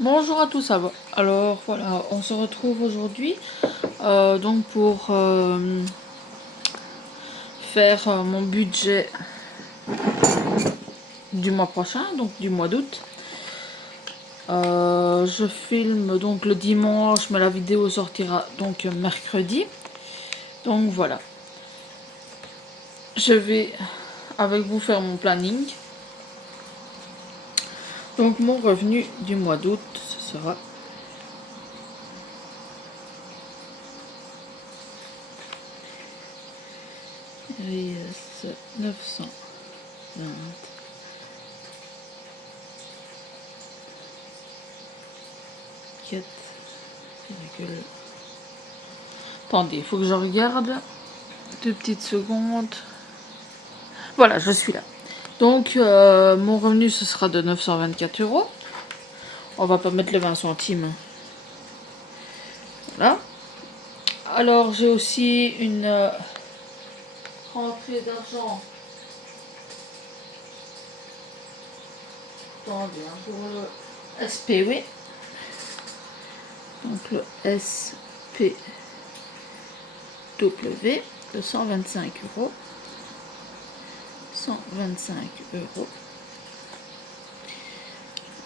Bonjour à tous, alors voilà, on se retrouve aujourd'hui donc pour faire mon budget du mois prochain, donc du mois d'août. Je filme donc le dimanche, mais la vidéo sortira donc mercredi. Donc voilà, je vais avec vous faire mon planning. Donc mon revenu du mois d'août, ce sera IS 920. Attendez, il faut que je regarde. 2 petites secondes. Voilà, je suis là. Donc, mon revenu, ce sera de 924 €. On va pas mettre les 20 centimes. Voilà. Alors, j'ai aussi une rentrée d'argent. Attendez, pour le SPW. Donc, le SPW de 125 €. 125 €.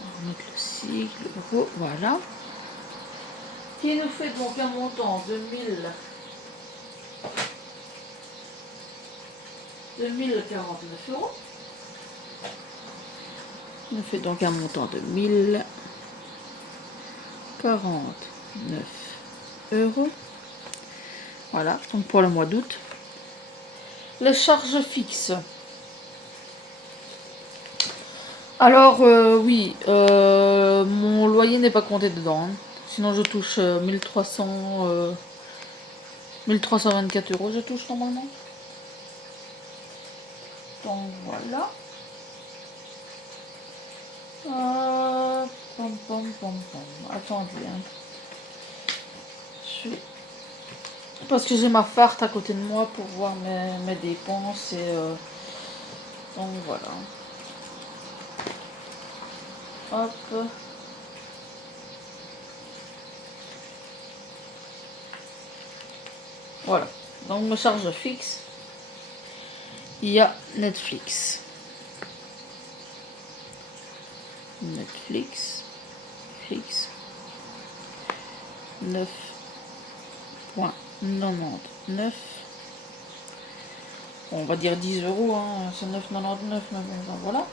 On va mettre le sigle euro, voilà. Qui nous fait donc un montant de 1049 €. Il nous fait donc un montant de 1049 €. Voilà, donc pour le mois d'août. Les charges fixes. Alors, oui, mon loyer n'est pas compté dedans. Sinon, je touche 1324 €, je touche normalement. Donc, voilà. Attendez. Parce que j'ai ma farte à côté de moi pour voir mes dépenses. Et, donc, voilà. Hop. Voilà. Donc, mes charges fixes. Il y a Netflix. Fixe. 9,99. On va dire 10 €, hein, c'est 9,99, mais bon, voilà.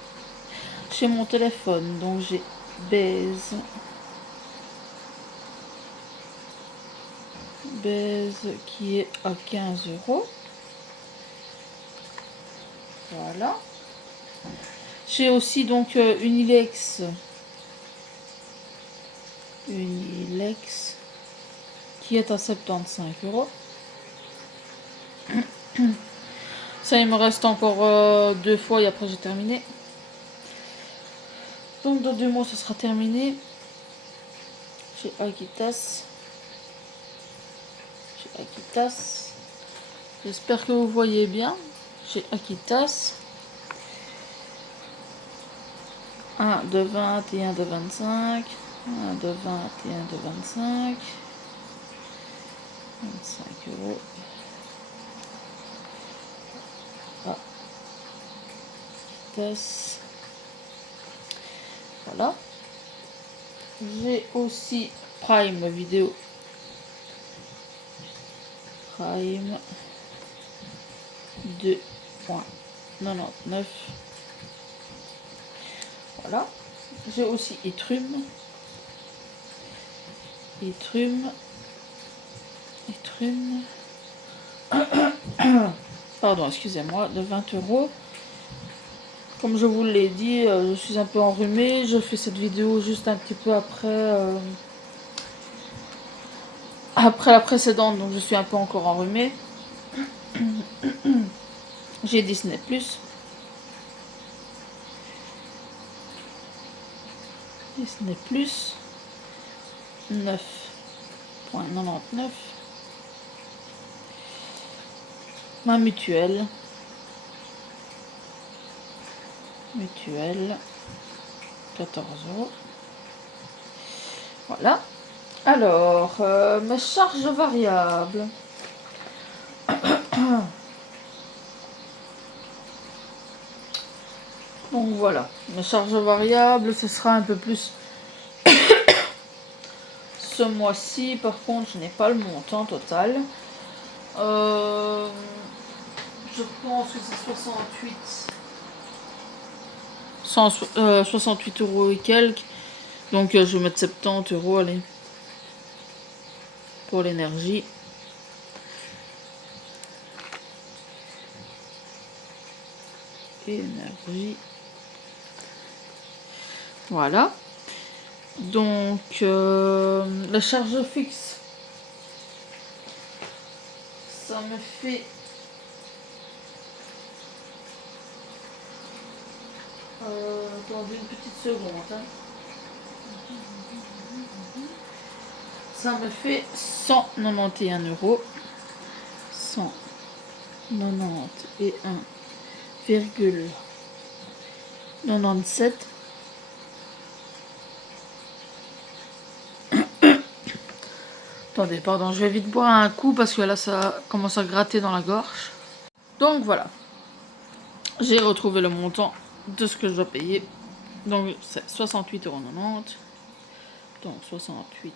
Chez mon téléphone, donc j'ai Baise qui est à 15 €. Voilà. J'ai aussi donc Unilex qui est à 75 €. Ça, il me reste encore 2 fois et après j'ai terminé. Donc dans 2 mois, ce sera terminé. J'ai Akitas. J'espère que vous voyez bien. J'ai Akitas. 1 de 20 et 1 de 25. 1 de 20 et 1 de 25. 25 €. Akitas. Voilà. J'ai aussi Prime Vidéo. Prime 2,99. Voilà. J'ai aussi Itrum. Pardon, excusez-moi, de 20 €. Comme je vous l'ai dit, je suis un peu enrhumée. Je fais cette vidéo juste un petit peu après la précédente, donc je suis un peu encore enrhumée. J'ai Disney+. 9,99. Ma mutuelle. 14 €. Voilà. Alors, mes charges variables. Donc voilà, mes charges variables, ce sera un peu plus ce mois-ci. Par contre, je n'ai pas le montant total. Je pense que c'est 68 euros et quelques. Donc je vais mettre 70 euros, allez, pour l'énergie. Énergie. Voilà. Donc la charge fixe, ça me fait attendez une petite seconde, hein. Ça me fait 191 euros. 191,97. Attendez, pardon, je vais vite boire un coup parce que là ça commence à gratter dans la gorge. Donc voilà, j'ai retrouvé le montant de ce que je dois payer. Donc c'est 68,90 euros. Donc 68,90.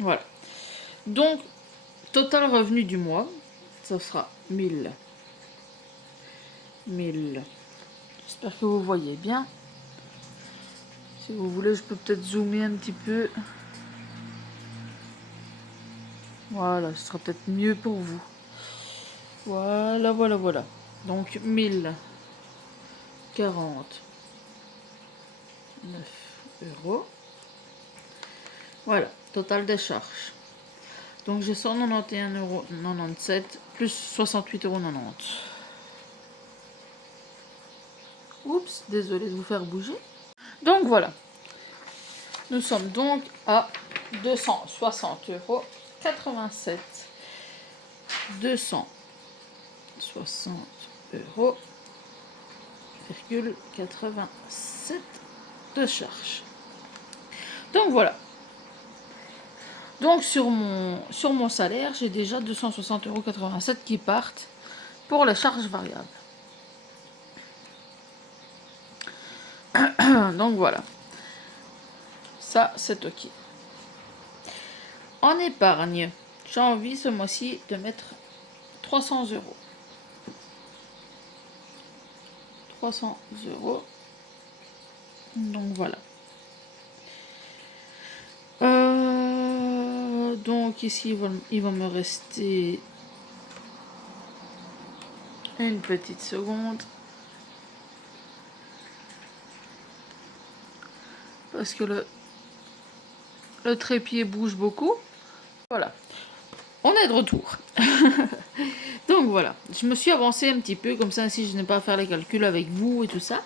Voilà. Donc, total revenu du mois, ça sera 1000. J'espère que vous voyez bien. Si vous voulez, je peux peut-être zoomer un petit peu. Voilà, ce sera peut-être mieux pour vous. Voilà. Donc 1049 euros. Voilà, total des charges. Donc j'ai 191,97 euros plus 68,90 euros. Oups, désolé de vous faire bouger. Donc voilà. Nous sommes donc à 260,87 euros. 260 euros. 87 de charge. Donc voilà. Donc sur mon salaire, j'ai déjà 260,87 euros qui partent pour les charges variables. Donc voilà. Ça, c'est ok. En épargne, j'ai envie ce mois-ci de mettre 300 euros. 300 euros. Donc voilà. Donc ici, il va me rester une petite seconde. Parce que le trépied bouge beaucoup. Voilà. On est de retour. Donc voilà. Je me suis avancée un petit peu, comme ça, si je n'ai pas à faire les calculs avec vous et tout ça.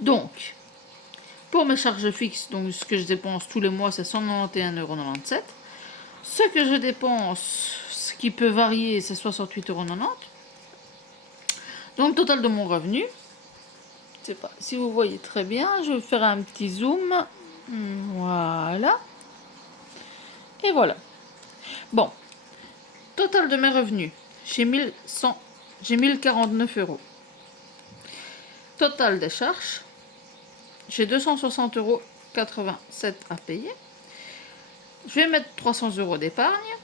Donc, pour mes charges fixes, donc ce que je dépense tous les mois, c'est 191,97 euros. Ce que je dépense, ce qui peut varier, c'est 68,90 euros. Donc, total de mon revenu, je sais pas si vous voyez très bien, je vais faire un petit zoom. Voilà. Et voilà. Bon. Total de mes revenus, j'ai 1049 euros. Total des charges, j'ai 260,87 euros à payer. Je vais mettre 300 euros d'épargne.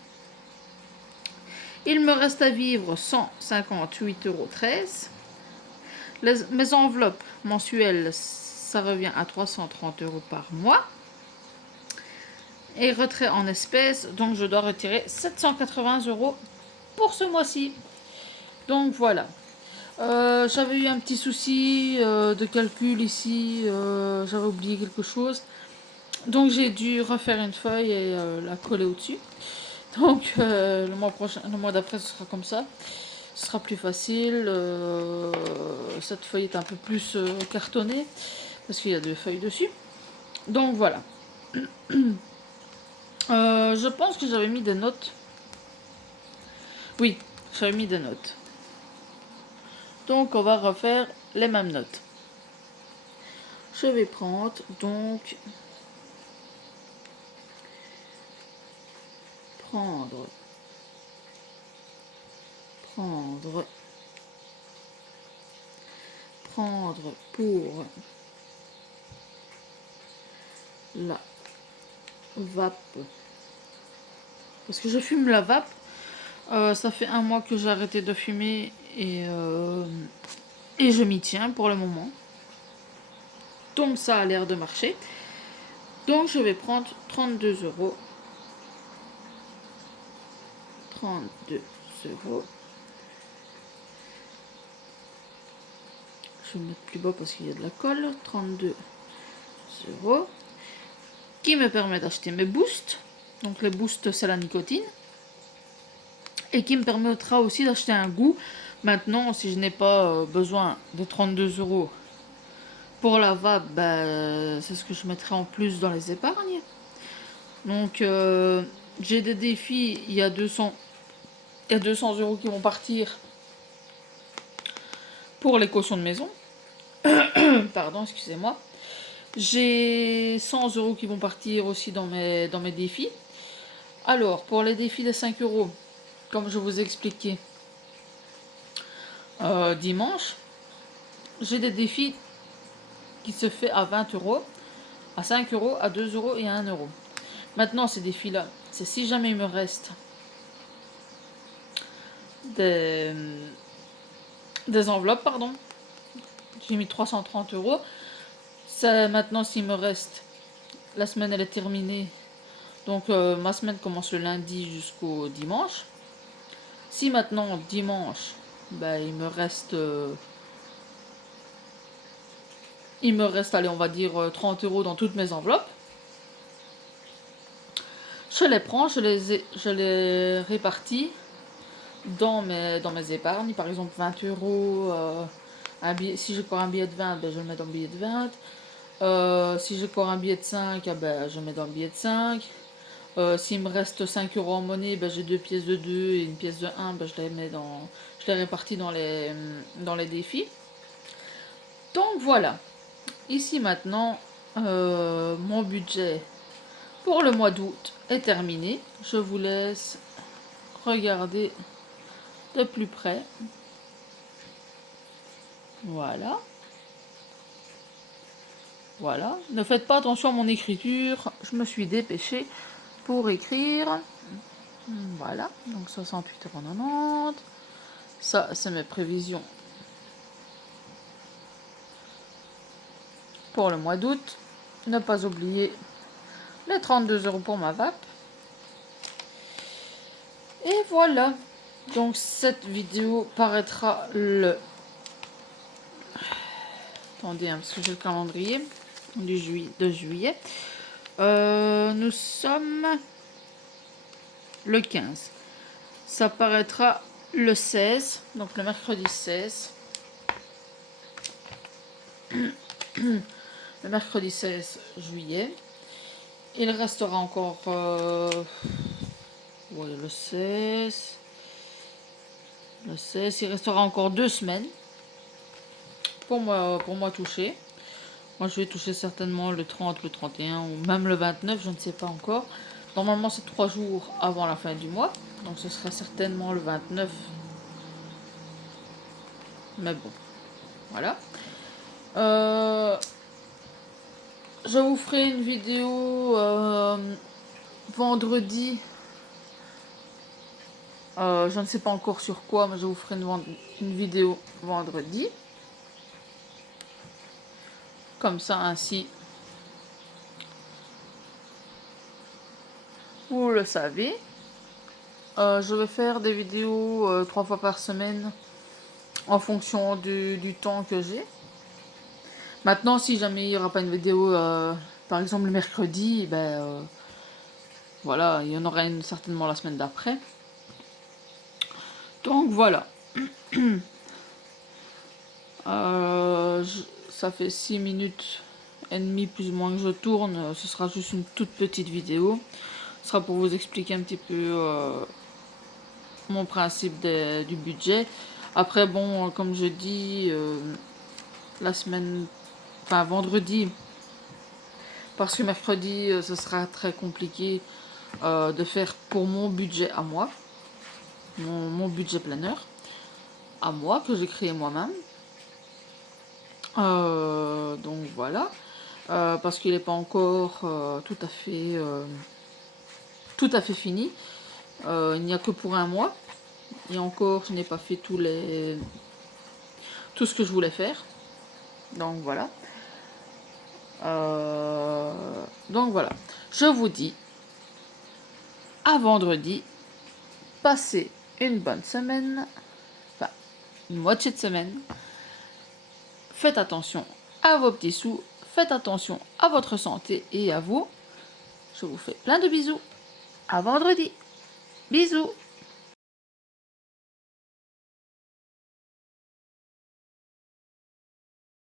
Il me reste à vivre 158,13 euros. Mes enveloppes mensuelles, ça revient à 330 euros par mois. Et retrait en espèces, donc je dois retirer 780 euros pour ce mois-ci. Donc voilà. J'avais eu un petit souci de calcul ici, j'avais oublié quelque chose. Donc j'ai dû refaire une feuille et la coller au-dessus. Donc le mois d'après, ce sera comme ça. Ce sera plus facile. Cette feuille est un peu plus cartonnée parce qu'il y a 2 feuilles dessus. Donc voilà. Je pense que j'avais mis des notes. Oui, j'avais mis des notes. Donc on va refaire les mêmes notes. je vais prendre donc prendre pour la vape, parce que je fume la vape. Ça fait 1 mois que j'ai arrêté de fumer et je m'y tiens pour le moment. Donc ça a l'air de marcher. Donc je vais prendre 32 euros. 32 euros. Je vais mettre plus bas parce qu'il y a de la colle. 32 euros. Qui me permet d'acheter mes boosts. Donc les boosts, c'est la nicotine. Et qui me permettra aussi d'acheter un goût. Maintenant, si je n'ai pas besoin de 32 euros pour la vape, c'est ce que je mettrai en plus dans les épargnes. Donc, j'ai des défis. Il y a 200 euros qui vont partir pour les cautions de maison. Pardon, excusez-moi. J'ai 100 euros qui vont partir aussi dans mes défis. Alors, pour les défis de 5 euros, comme je vous ai expliqué dimanche, j'ai des défis qui se fait à 20 euros, à 5 euros, à 2 euros et à 1 euro. Maintenant, ces défis-là, c'est si jamais il me reste des enveloppes, pardon. J'ai mis 330 euros. Ça, maintenant, s'il me reste, la semaine, elle est terminée. Donc, ma semaine commence le lundi jusqu'au dimanche. Si maintenant, dimanche, il me reste, allez, on va dire 30 euros dans toutes mes enveloppes. Je les prends, je les répartis dans mes épargnes. Par exemple, 20 euros. Si j'ai encore un billet de 20, je le mets dans le billet de 20. Si j'ai encore un billet de 5, je le mets dans le billet de 5. S'il me reste 5 euros en monnaie, j'ai 2 pièces de 2 et une pièce de 1, je les répartis dans les défis. Donc voilà. Ici maintenant, mon budget pour le mois d'août est terminé. Je vous laisse regarder de plus près. Voilà. Voilà. Ne faites pas attention à mon écriture. Je me suis dépêchée pour écrire. Voilà. Donc 68,90 €. Ça, c'est mes prévisions pour le mois d'août. Ne pas oublier les 32 euros pour ma vape. Et voilà. Donc cette vidéo paraîtra le... Attendez, parce que j'ai le calendrier de juillet. Nous sommes le 15. Ça paraîtra le 16, donc le mercredi 16. Le mercredi 16 juillet. Il restera encore le 16. Le 16, il restera encore 2 semaines pour moi toucher. Moi, je vais toucher certainement le 30, le 31 ou même le 29, je ne sais pas encore. Normalement, c'est 3 jours avant la fin du mois. Donc, ce sera certainement le 29. Mais bon, voilà. Je vous ferai une vidéo vendredi. Je ne sais pas encore sur quoi, mais je vous ferai une vidéo vendredi. Comme ça, ainsi, vous le savez. Je vais faire des vidéos 3 fois par semaine en fonction du temps que j'ai. Maintenant, si jamais il n'y aura pas une vidéo, par exemple le mercredi, voilà, il y en aura une certainement la semaine d'après. Donc voilà. Ça fait 6 minutes et demie plus ou moins que je tourne. Ce sera juste une toute petite vidéo. Ce sera pour vous expliquer un petit peu mon principe du budget. Après, bon, comme je dis, la semaine enfin vendredi, parce que mercredi, ce sera très compliqué de faire pour mon budget à moi, mon budget planeur à moi, que j'ai créé moi-même. Donc voilà, parce qu'il n'est pas encore tout à fait fini. Il n'y a que pour un mois. Et encore, je n'ai pas fait tout ce que je voulais faire. Donc voilà. Donc voilà. Je vous dis à vendredi. Passez une bonne semaine. Enfin, une moitié de semaine. Faites attention à vos petits sous. Faites attention à votre santé et à vous. Je vous fais plein de bisous. À vendredi. Bisous.